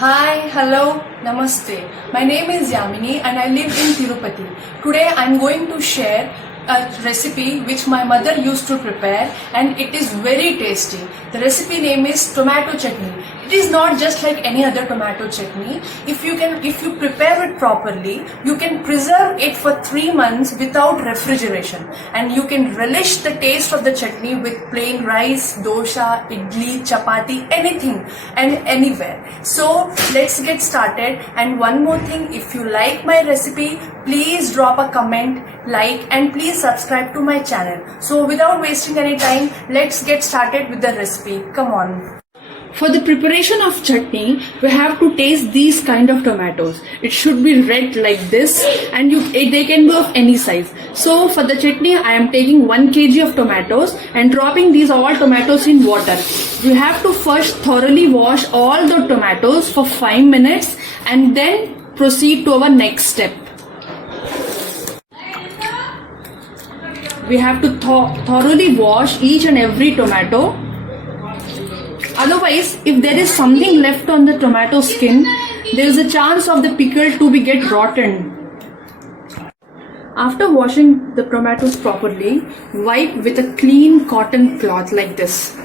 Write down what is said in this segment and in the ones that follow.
Hi, hello, namaste. My name is Yamini and I live in Tirupati. Today I am going to share a recipe which my mother used to prepare and it is very tasty. The recipe name is tomato chutney. It is not just like any other tomato chutney. If you prepare it properly, you can preserve it for 3 months without refrigeration and you can relish the taste of the chutney with plain rice, dosha, idli, chapati, anything and anywhere. So let's get started. And one more thing, if you like my recipe, please drop a comment, like and please subscribe to my channel. So without wasting any time, let's get started with the recipe. Come on. For the preparation of chutney, we have to taste these kind of tomatoes. It should be red like this and they can be of any size. So for the chutney, I am taking 1 kg of tomatoes and dropping these all tomatoes in water. You have to first thoroughly wash all the tomatoes for 5 minutes and then proceed to our next step. We have to thoroughly wash each and every tomato. Otherwise, if there is something left on the tomato skin, there is a chance of the pickle to get rotten. After washing the tomatoes properly, wipe with a clean cotton cloth like this,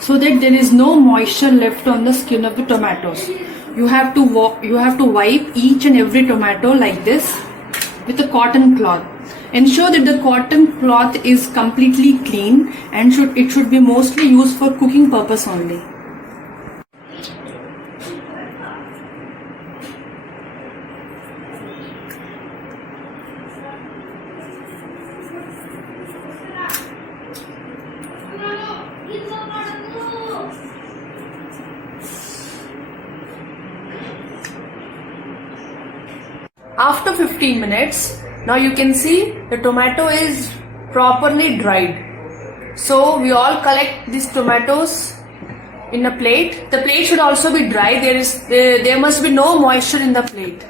so that there is no moisture left on the skin of the tomatoes. You have to wipe each and every tomato like this with a cotton cloth. Ensure that the cotton cloth is completely clean and it should be mostly used for cooking purpose only. After 15 minutes, now you can see the tomato is properly dried. So we all collect these tomatoes in a plate. The plate should also be dry. There must be no moisture in the plate.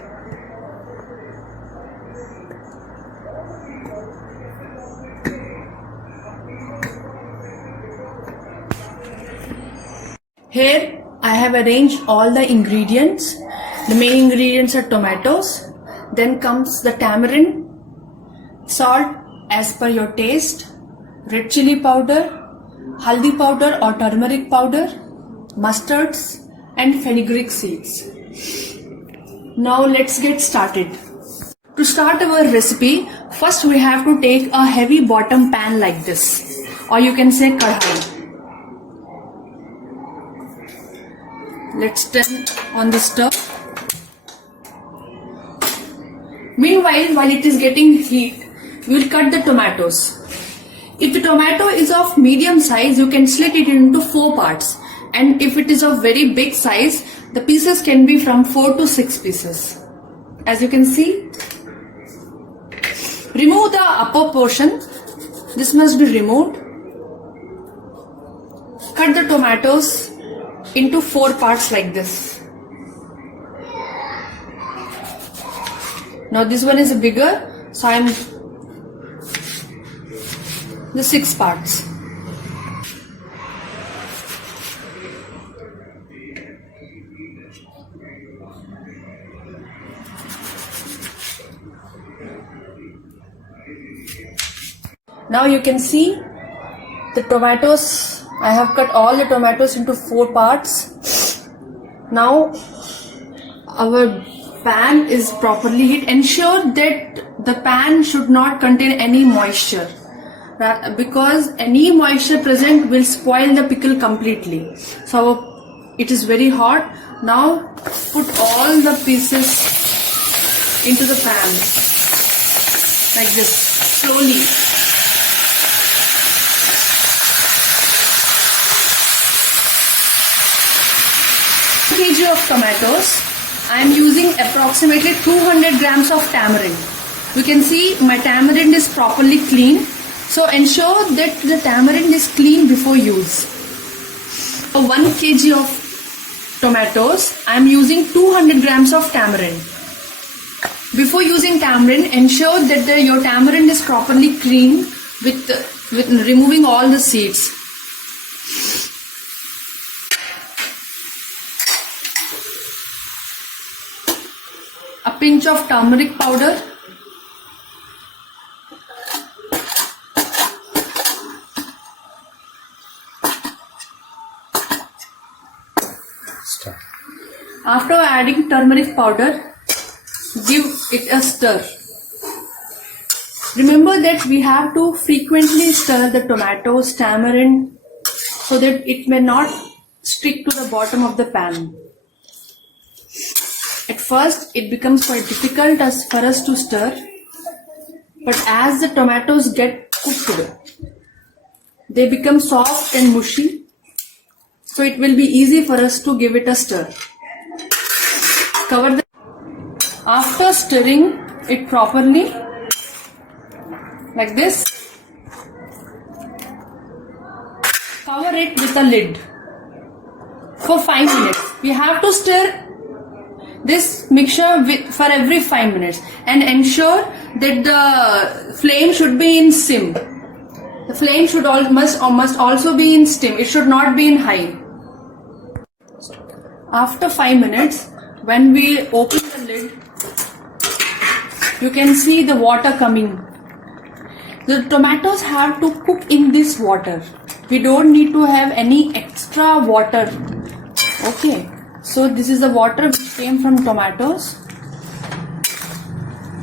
Here I have arranged all the ingredients. The main ingredients are tomatoes. Then comes the tamarind, salt as per your taste, red chili powder, haldi powder or turmeric powder, mustards and fenugreek seeds. Now let's get started. To start our recipe, first we have to take a heavy bottom pan like this, or you can say kadhai. Let's turn on the stove. Meanwhile, while it is getting heat, we will cut the tomatoes. If the tomato is of medium size, you can slit it into 4 parts. And if it is of very big size, the pieces can be from 4 to 6 pieces. As you can see, remove the upper portion. This must be removed. Cut the tomatoes into 4 parts like this. Now this one is bigger, so I am the 6 parts. Now you can see the tomatoes. I have cut all the tomatoes into 4 parts. Now our pan is properly heated. Ensure that the pan should not contain any moisture, because any moisture present will spoil the pickle completely. So it is very hot. Now put all the pieces into the pan like this, slowly. Kg of tomatoes, I am using approximately 200 grams of tamarind. You can see my tamarind is properly clean. So ensure that the tamarind is clean before use. For 1 kg of tomatoes, I am using 200 grams of tamarind. Before using tamarind, ensure that your tamarind is properly clean with removing all the seeds. a pinch of turmeric powder, after adding turmeric powder, give it a stir. Remember that we have to frequently stir the tomatoes, tamarind, so that it may not stick to the bottom of the pan. At first, it becomes quite difficult for us to stir, but as the tomatoes get cooked, they become soft and mushy, so it will be easy for us to give it a stir. Cover the. After stirring it properly, like this, cover it with a lid for 5 minutes. We have to stir this mixture for every 5 minutes and ensure that the flame should be in sim. The flame must also be in sim. It should not be in high. After 5 minutes, when we open the lid, you can see the water coming. The tomatoes have to cook in this water. We don't need to have any extra water. Okay, so this is the water which came from tomatoes.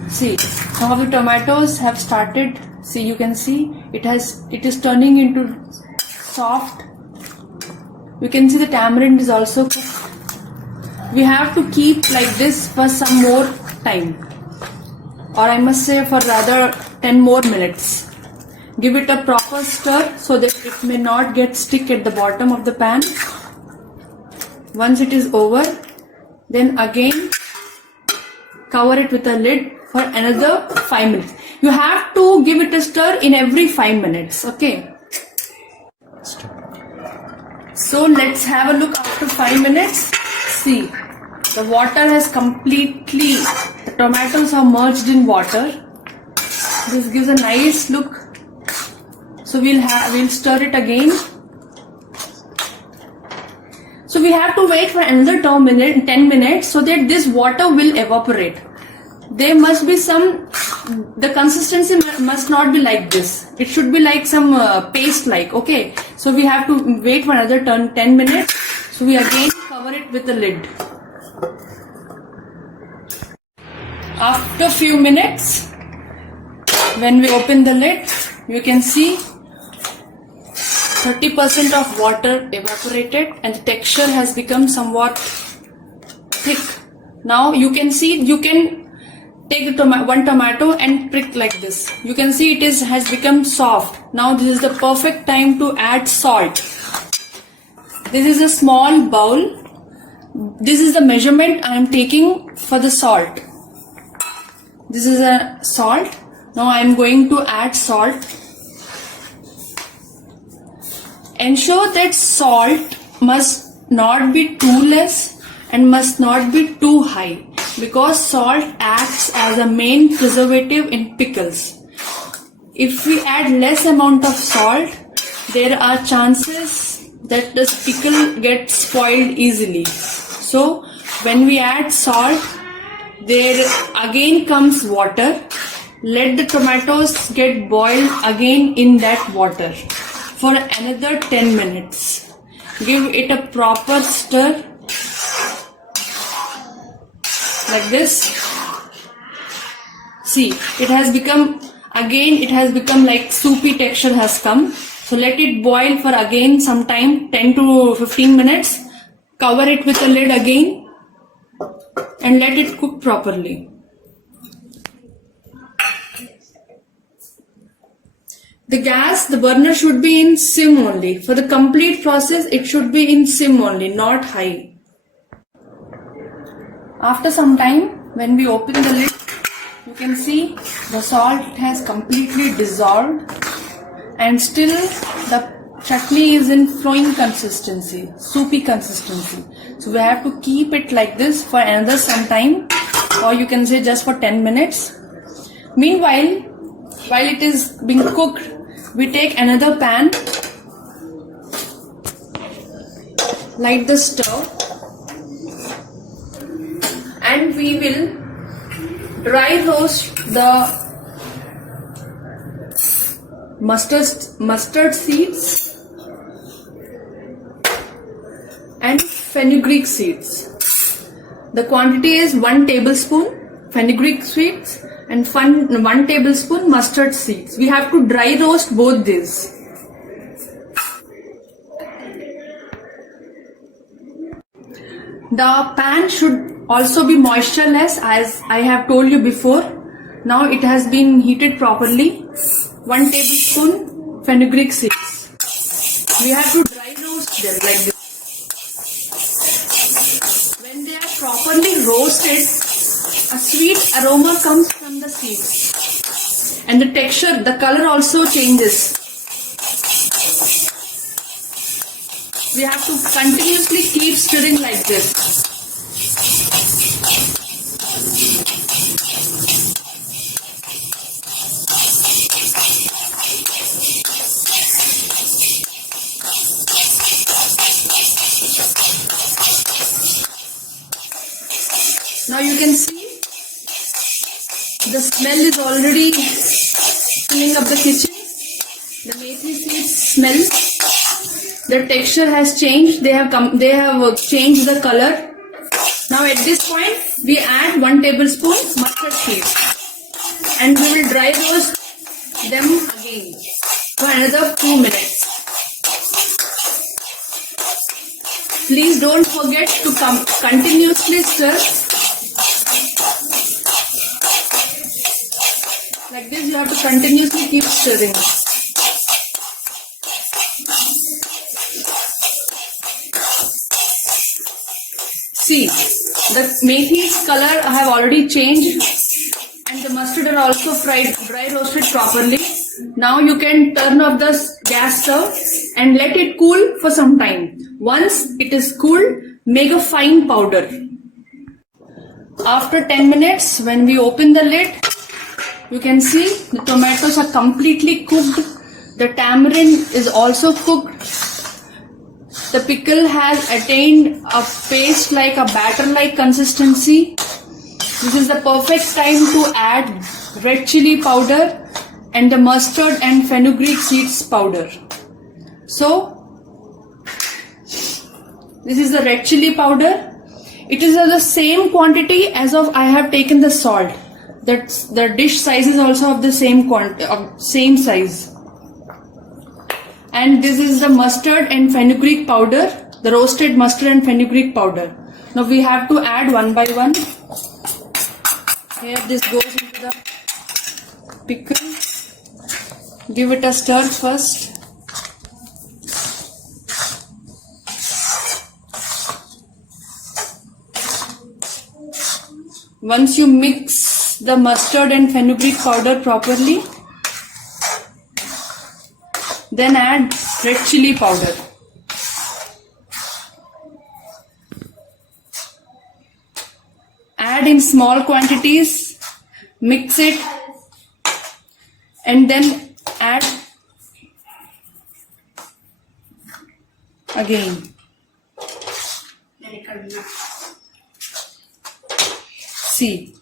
See how the tomatoes have started. See, you can see it is turning into soft. You can see the tamarind is also cooked. We have to keep like this for some more time, or I must say for rather 10 more minutes. Give it a proper stir so that it may not get stick at the bottom of the pan. Once it is over, then again cover it with a lid for another 5 minutes. You have to give it a stir in every 5 minutes. Okay. So let's have a look after 5 minutes. See, the water has completely, the tomatoes are merged in water. This gives a nice look. So we'll stir it again. So we have to wait for another 10 minutes so that this water will evaporate. There must be the consistency must not be like this. It should be like some paste like, okay. So we have to wait for another 10 minutes. So we again cover it with the lid. After few minutes, when we open the lid, you can see 30% of water evaporated and the texture has become somewhat thick. Now you can see, you can take one tomato and prick like this. You can see it has become soft. Now this is the perfect time to add salt. This is a small bowl. This is the measurement I am taking for the salt. This is a salt. Now I am going to add salt. Ensure that salt must not be too less and must not be too high, because salt acts as a main preservative in pickles. If we add less amount of salt, there are chances that the pickle gets spoiled easily. So when we add salt, there again comes water. Let the tomatoes get boiled again in that water for another 10 minutes. Give it a proper stir like this. See, it has become like soupy texture has come. So let it boil for again some time, 10 to 15 minutes. Cover it with a lid again and let it cook properly. The burner should be in sim only. For the complete process, it should be in sim only, not high. After some time, when we open the lid, you can see the salt has completely dissolved and still the chutney is in flowing consistency, soupy consistency. So we have to keep it like this for another some time, or you can say just for 10 minutes. Meanwhile, while it is being cooked, we take another pan, light the stove, and we will dry roast the mustard seeds and fenugreek seeds. The quantity is 1 tablespoon fenugreek seeds and 1 tablespoon mustard seeds. We have to dry roast both these. The pan should also be moistureless, as I have told you before. Now it has been heated properly. 1 tablespoon fenugreek seeds. We have to dry roast them like this. When they are properly roasted, a sweet aroma comes from the seeds. And the texture, the color also changes. We have to continuously keep stirring like this. Now you can see the smell is already filling up the kitchen. The methi seeds smell. The texture has changed. They have changed the color. Now at this point we add 1 tablespoon mustard seeds and we will dry roast them again for another 2 minutes. Please don't forget to continuously stir. Like this, you have to continuously keep stirring. See, the methi's color I have already changed and the mustard are also dry roasted properly. Now you can turn off the gas stove and let it cool for some time. Once it is cooled, make a fine powder. After 10 minutes, when we open the lid, you can see the tomatoes are completely cooked. The tamarind is also cooked. The pickle has attained a paste like a batter-like consistency. This is the perfect time to add red chili powder and the mustard and fenugreek seeds powder. So, this is the red chili powder. It is of the same quantity as of I have taken the salt. The dish size is also of the same size. And this is the mustard and fenugreek powder, the roasted mustard and fenugreek powder. Now we have to add one by one. Here this goes into the pickle. Give it a stir first. Once you mix the mustard and fenugreek powder properly, then add red chili powder. Add in small quantities, mix it, and then add again. See,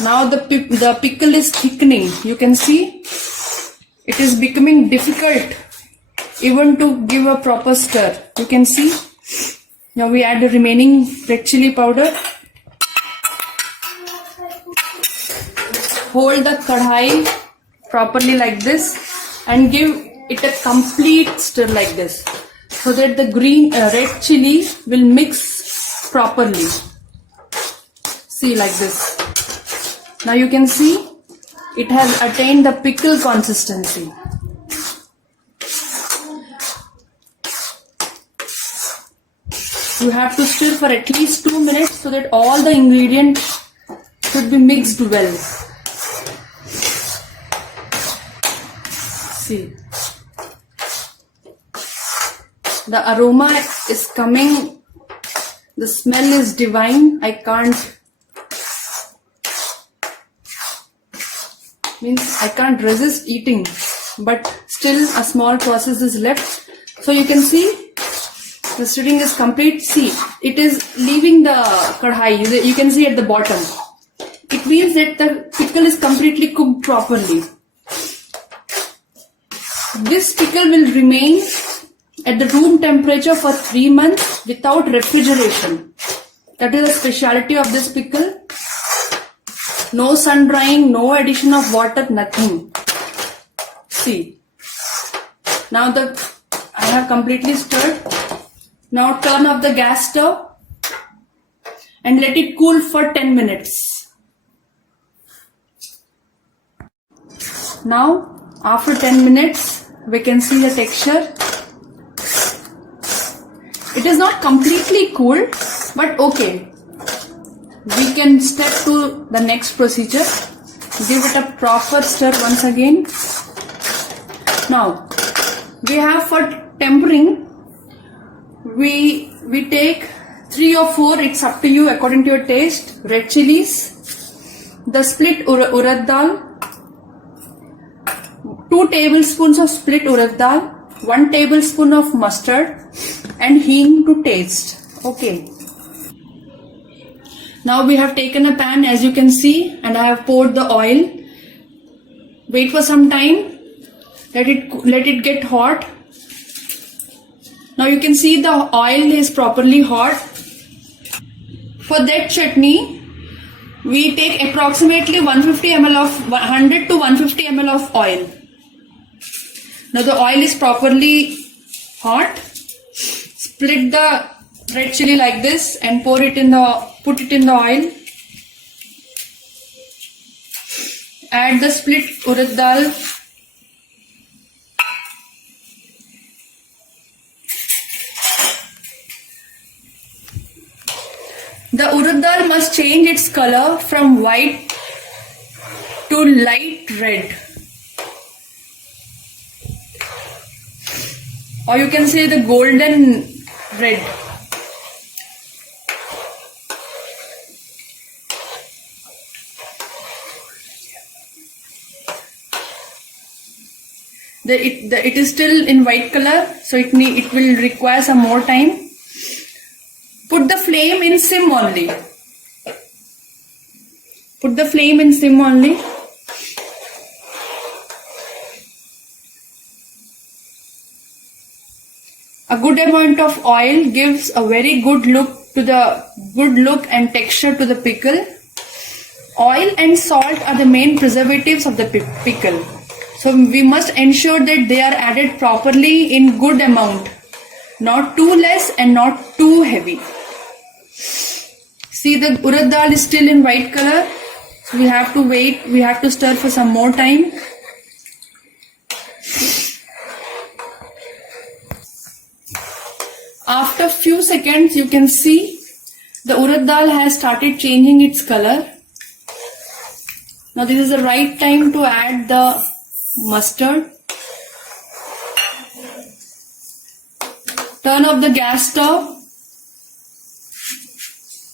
now the pickle is thickening. You can see it is becoming difficult even to give a proper stir. You can see. Now we add the remaining red chili powder. Hold the kadhai properly like this and give it a complete stir like this, so that the red chili will mix properly. See, like this. Now you can see it has attained the pickle consistency. You have to stir for at least 2 minutes so that all the ingredients should be mixed well. See, the aroma is coming, the smell is divine. I can't resist eating, but still a small process is left. So you can see the stirring is complete. See, it is leaving the kadhai. You can see at the bottom. it means that the pickle is completely cooked properly. This pickle will remain at the room temperature for 3 months without refrigeration. That is the speciality of this pickle. No sun drying, no addition of water, nothing. See. Now I have completely stirred. Now turn off the gas stove and let it cool for 10 minutes. Now after 10 minutes we can see the texture. It is not completely cool, but okay. We can step to the next procedure. Give it a proper stir once again. Now we have for tempering, we take 3 or 4, it's up to you according to your taste, red chilies, the split urad dal, 2 tablespoons of split urad dal, 1 tablespoon of mustard, and hing to taste. Okay. Now we have taken a pan, as you can see, and I have poured the oil. Wait for some time. Let it get hot. Now you can see the oil is properly hot. For that chutney, we take approximately 100 to 150 ml of oil. Now the oil is properly hot. Split the red chili like this and put it in the oil. Add the split urad dal. The urad dal must change its color from white to light red. Or you can say the golden red. It is still in white color, so it will require some more time. Put the flame in sim only. Put the flame in sim only. A good amount of oil gives a very good look and texture to the pickle. Oil and salt are the main preservatives of the pickle. So we must ensure that they are added properly in good amount. Not too less and not too heavy. See, the urad dal is still in white color. So we have to wait. We have to stir for some more time. After few seconds, you can see the urad dal has started changing its color. Now this is the right time to add the mustard. Turn off the gas stove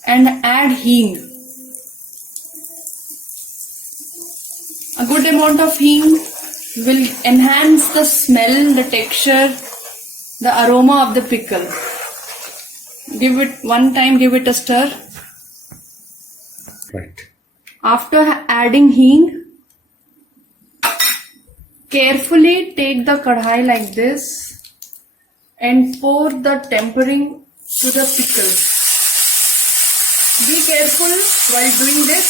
and add hing. A good amount of hing will enhance the smell, the texture, the aroma of the pickle. Give it a stir. Right. After adding hing, carefully take the kadhai like this and pour the tempering to the pickle. Be careful while doing this.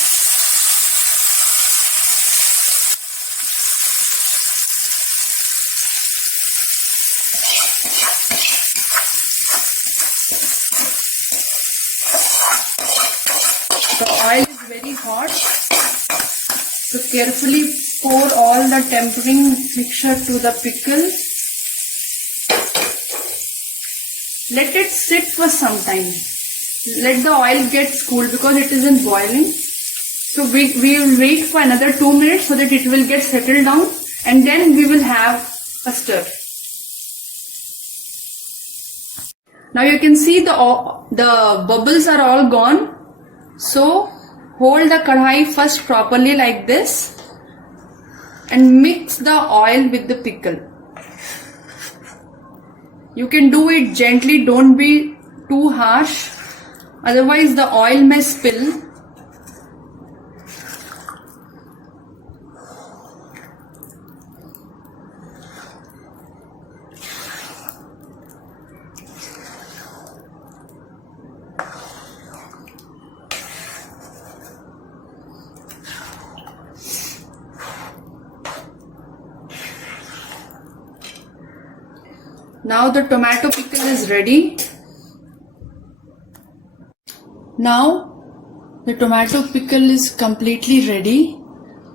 The oil is very hot, so carefully pour all the tempering mixture to the pickle. Let it sit for some time. Let the oil get cool because it isn't boiling. So we will wait for another 2 minutes so that it will get settled down, and then we will have a stir. Now you can see the bubbles are all gone. So hold the kadhai first properly like this and mix the oil with the pickle. You can do it gently, don't be too harsh, otherwise the oil may spill. Now the tomato pickle is ready. Now the tomato pickle is completely ready.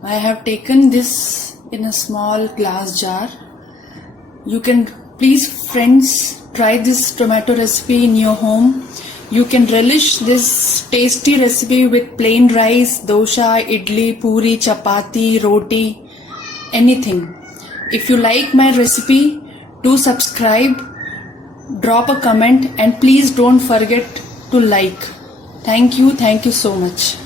I have taken this in a small glass jar. You can please friends try this tomato recipe in your home. You can relish this tasty recipe with plain rice, dosha, idli, puri, chapati, roti, anything. If you like my recipe, do subscribe, drop a comment, and please don't forget to like. Thank you so much.